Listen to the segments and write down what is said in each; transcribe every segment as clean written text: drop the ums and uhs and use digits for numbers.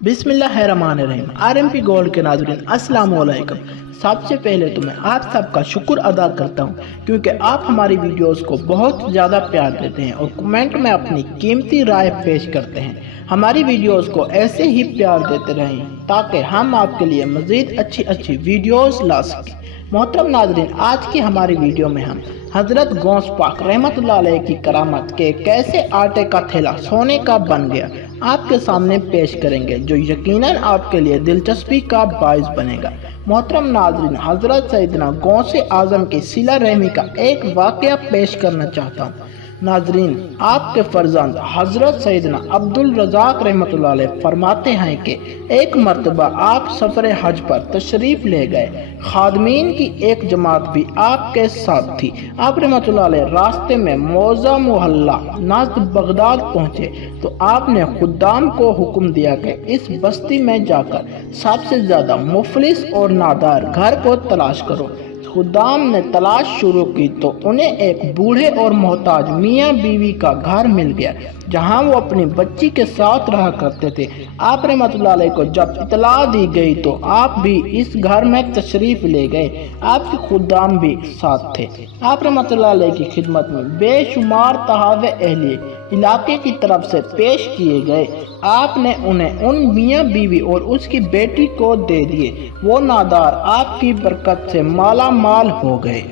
बिस्मिल्लाहिर्रहमानिर्रहीम। RMP gold के नाज़रीन अस्सलाम वालेकुम। सबसे पहले तो मैं आप सबका शुक्र अदा करता हूँ क्योंकि आप हमारी वीडियोस को बहुत ज़्यादा प्यार देते हैं और कमेंट में अपनी कीमती राय पेश करते हैं। हमारी वीडियोस को ऐसे ही प्यार देते रहें ताकि हम आपके लिए मज़ीद अच्छी वीडियोस ला सकें। मोहतरम नाज़रीन, आज की हमारी वीडियो में हम हज़रत गौस पाक रहमतुल्लाह अलैह की करामत के कैसे आटे का थैला सोने का बन गया आपके सामने पेश करेंगे, जो यकीनन आपके लिए दिलचस्पी का बाइस बनेगा। मोहतरम नाज़रीन, हज़रत सैयदना गौस आज़म की सिला रहमी का एक वाक़या पेश करना चाहता हूँ। नाज़रीन, आपके फर्जंद हज़रत सैयदना अब्दुल रज़ाक रहमतुल्लाह अलैह फरमाते हैं कि एक मरतबा आप सफ़र हज पर तशरीफ़ ले गए। खादमीन की एक जमात भी आपके साथ थी। आप रहमतुल्लाह अलैह रास्ते में मौज़ा मोहल्ला नज़द बगदाद पहुँचे तो आपने खुद्दाम को हुक्म दिया कि इस बस्ती में जाकर सबसे ज़्यादा मुफलिस और नादार घर को तलाश करो। खुद्दाम ने तलाश शुरू की तो उन्हें एक बूढ़े और मोहताज मियाँ बीवी का घर मिल गया जहां वो अपनी बच्ची के साथ रहा करते थे। आप रहमतुल्लाह अलैह को जब इतला दी गई तो आप भी इस घर में तशरीफ ले गए। आपके खुद्दाम भी साथ थे। आप रहमतुल्लाह अलैह की खिदमत में बेशुमार तहावे अहले इलाके की तरफ से पेश किए गए। आपने उन्हें उन मियाँ बीवी और उसकी बेटी को दे दिए। वो नादार आपकी बरकत से माला माल हो गए।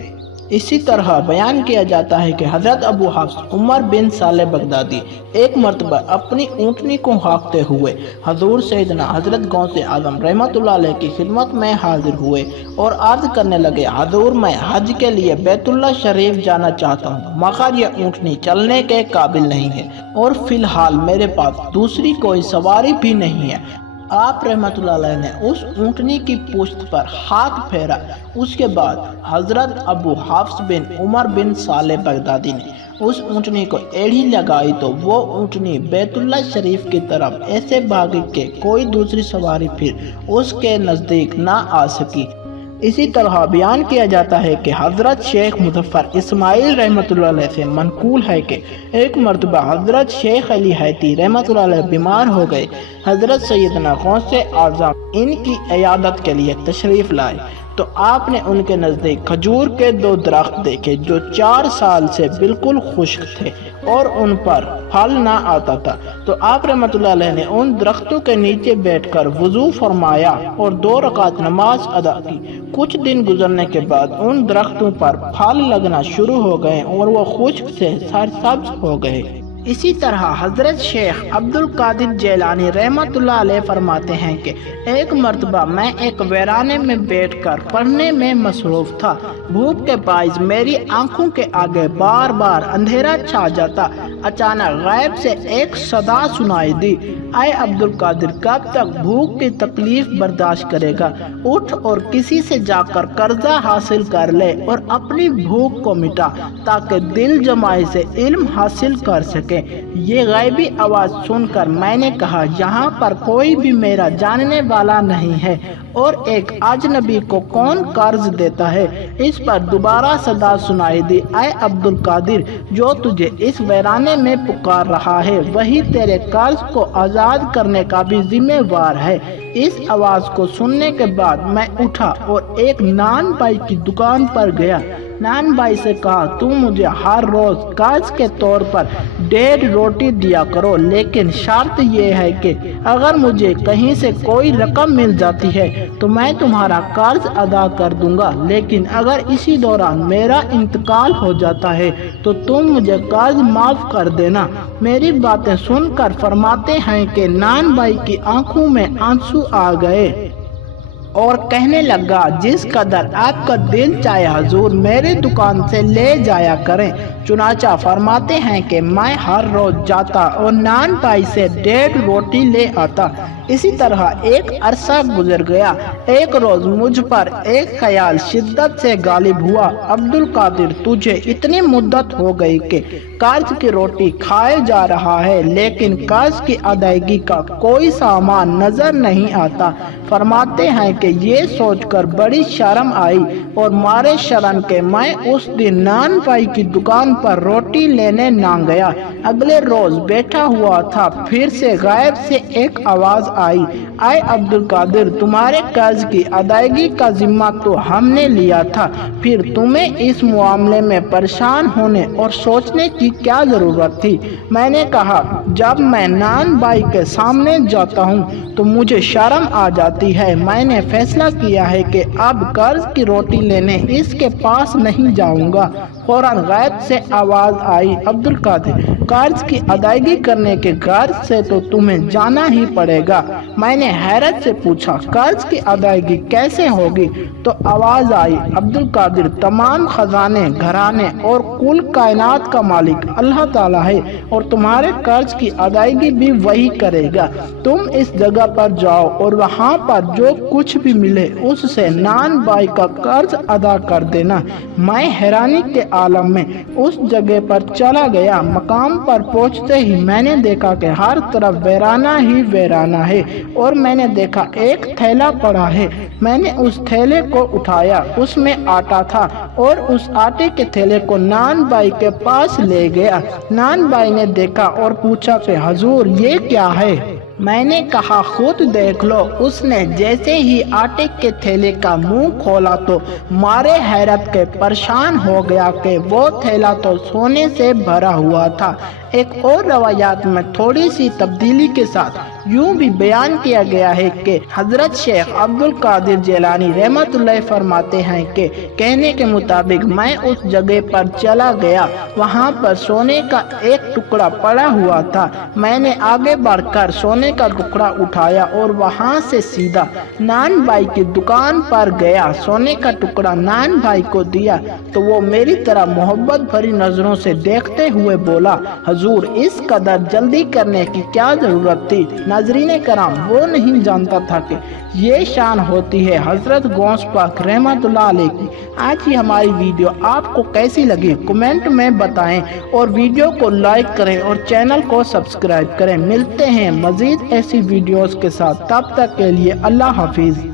इसी तरह बयान किया जाता है कि हज़रत अबू हफ्स उमर बिन साले बगदादी एक मरतबा अपनी ऊँटनी को हाँकते हुए हजूर सैयदना हज़रत गौस आज़म रहमतुल्लाह अलैह की खिदमत में हाजिर हुए और अर्ज करने लगे, हजूर मैं हज के लिए बैतुल्लाह शरीफ जाना चाहता हूँ, मगर यह ऊँटनी चलने के काबिल नहीं है और फिलहाल मेरे पास दूसरी कोई सवारी भी नहीं है। आप रहमतुल्लाह अलैह ने उस ऊँटनी की पुश्त पर हाथ फेरा। उसके बाद हज़रत अबू हफ्स बिन उमर बिन साले बगदादी ने उस ऊँटनी को एड़ी लगाई तो वो ऊँटनी बैतुल्लाह शरीफ की तरफ ऐसे भागी कि कोई दूसरी सवारी फिर उसके नज़दीक ना आ सकी। इसी तरह बयान किया जाता है कि हज़रत शेख मुज़फ़्फ़र इस्माइल रहमतुल्लाह अलैह से मनकूल है कि एक मरतबा हज़रत शेख अली हैती रहमतुल्लाह अलैह बीमार हो गए। हज़रत सैयदना गौस आज़म इनकी इयादत के लिए तशरीफ़ लाए तो आपने उनके नज़दीक खजूर के 2 दरख्त देखे जो 4 साल से बिल्कुल खुश्क थे और उन पर फल ना आता था। तो आप रहमतुल्लाह अलैह ने उन दरख्तों के नीचे बैठकर वुज़ू फरमाया और 2 रकात नमाज अदा की। कुछ दिन गुजरने के बाद उन दरख्तों पर फल लगना शुरू हो गए और वो खुश्क से सरसब्ज हो गए। इसी तरह हज़रत शेख अब्दुल कादिर जैलानी रहमतुल्लाह अलैह फरमाते हैं कि एक मरतबा मैं एक वीराने में बैठकर पढ़ने में मसरूफ़ था। भूख के बाइस मेरी आंखों के आगे बार बार अंधेरा छा जाता। अचानक गैब से एक सदा सुनाई दी, आए अब्दुल कादिर, कब तक भूख की तकलीफ बर्दाश्त करेगा? उठ और किसी से जाकर कर्जा हासिल कर ले और अपनी भूख को मिटा ताकि दिल जमाई से इल्म हासिल कर सके। ये गैबी आवाज़ सुनकर मैंने कहा, यहाँ पर कोई भी मेरा जानने वाला नहीं है और एक अजनबी को कौन कर्ज देता है? इस पर दोबारा सदा सुनाई दी, आए अब्दुल कादिर, जो तुझे इस वीराने में पुकार रहा है वही तेरे कर्ज को आज़ाद करने का भी जिम्मेवार है। इस आवाज़ को सुनने के बाद मैं उठा और एक नान भाई की दुकान पर गया। नान भाई से कहा, तुम मुझे हर रोज़ कर्ज के तौर पर 1.5 रोटी दिया करो, लेकिन शर्त यह है कि अगर मुझे कहीं से कोई रकम मिल जाती है तो मैं तुम्हारा कर्ज अदा कर दूंगा, लेकिन अगर इसी दौरान मेरा इंतकाल हो जाता है तो तुम मुझे कर्ज माफ़ कर देना। मेरी बातें सुनकर फरमाते हैं कि नान भाई की आंखों में आंसू आ गए और कहने लगा, जिस कदर आपका दिल चाहे हजूर मेरे दुकान से ले जाया करें। चुनाचा फरमाते हैं कि मैं हर रोज जाता और नान भाई से 1.5 रोटी ले आता। इसी तरह एक अरसा गुजर गया। एक रोज मुझ पर एक ख्याल शिद्दत से गालिब हुआ। अब्दुल कादिर, तुझे इतनी मुद्दत हो गई कि कर्ज की रोटी खाए जा रहा है, लेकिन कर्ज की अदायगी का कोई सामान नजर नहीं आता। फरमाते हैं कि ये सोचकर बड़ी शर्म आई और मारे शर्म के मैं उस दिन नान भाई की दुकान पर रोटी लेने ना गया। अगले रोज बैठा हुआ था, फिर से गायब से एक आवाज आई, आए अब्दुल कादिर, तुम्हारे कर्ज की अदायगी का जिम्मा तो हमने लिया था, फिर तुम्हें इस मामले में परेशान होने और सोचने की क्या जरूरत थी। मैंने कहा, जब मैं नान भाई के सामने जाता हूँ तो मुझे शर्म आ जाती है। मैंने फैसला किया है कि अब कर्ज की रोटी लेने इसके पास नहीं जाऊंगा। फौरन गायब से आवाज आई, अब्दुल कादिर, कर्ज की अदायगी करने के गर्ज से तो तुम्हें जाना ही पड़ेगा। मैंने हैरत से पूछा, कर्ज की अदायगी कैसे होगी? तो आवाज आई, अब्दुल कादिर, तमाम खजाने, घराने और कुल कायनात का मालिक अल्लाह ताला है और तुम्हारे कर्ज की अदायगी भी वही करेगा। तुम इस जगह पर जाओ और वहाँ पर जो कुछ भी मिले उससे नान भाई का कर्ज अदा कर देना। मैं हैरानी के आलम में उस जगह पर चला गया। मकाम पर पहुंचते ही मैंने देखा कि हर तरफ वीराना ही वीराना है और मैंने देखा एक थैला पड़ा है। मैंने उस थैले को उठाया, उसमें आटा था और उस आटे के थैले को नान भाई के पास ले गया। नान भाई ने देखा और पूछा कि हुजूर, ये क्या है? मैंने कहा, खुद देख लो। उसने जैसे ही आटे के थैले का मुंह खोला तो मारे हैरत के परेशान हो गया कि वो थैला तो सोने से भरा हुआ था। एक और रवायात में थोड़ी सी तब्दीली के साथ यूं भी बयान किया गया है कि हजरत शेख अब्दुल कादिर जिलानी रहमतुल्लाह फरमाते हैं कि कहने के मुताबिक मैं उस जगह पर चला गया, वहां पर सोने का एक टुकड़ा पड़ा हुआ था। मैंने आगे बढ़कर सोने का टुकड़ा उठाया और वहां से सीधा नान भाई की दुकान पर गया। सोने का टुकड़ा नान भाई को दिया तो वो मेरी तरह मोहब्बत भरी नजरों से देखते हुए बोला, हुजूर, इस कदर जल्दी करने की क्या जरूरत थी? नाजरीन कराम, वो नहीं जानता था कि ये शान होती है हजरत गौस पाक रहमतुल्लाह अलैह की। आज की हमारी वीडियो आपको कैसी लगी कमेंट में बताएं और वीडियो को लाइक करें और चैनल को सब्सक्राइब करें। मिलते हैं मजीद ऐसी वीडियोस के साथ, तब तक के लिए अल्लाह हाफिज।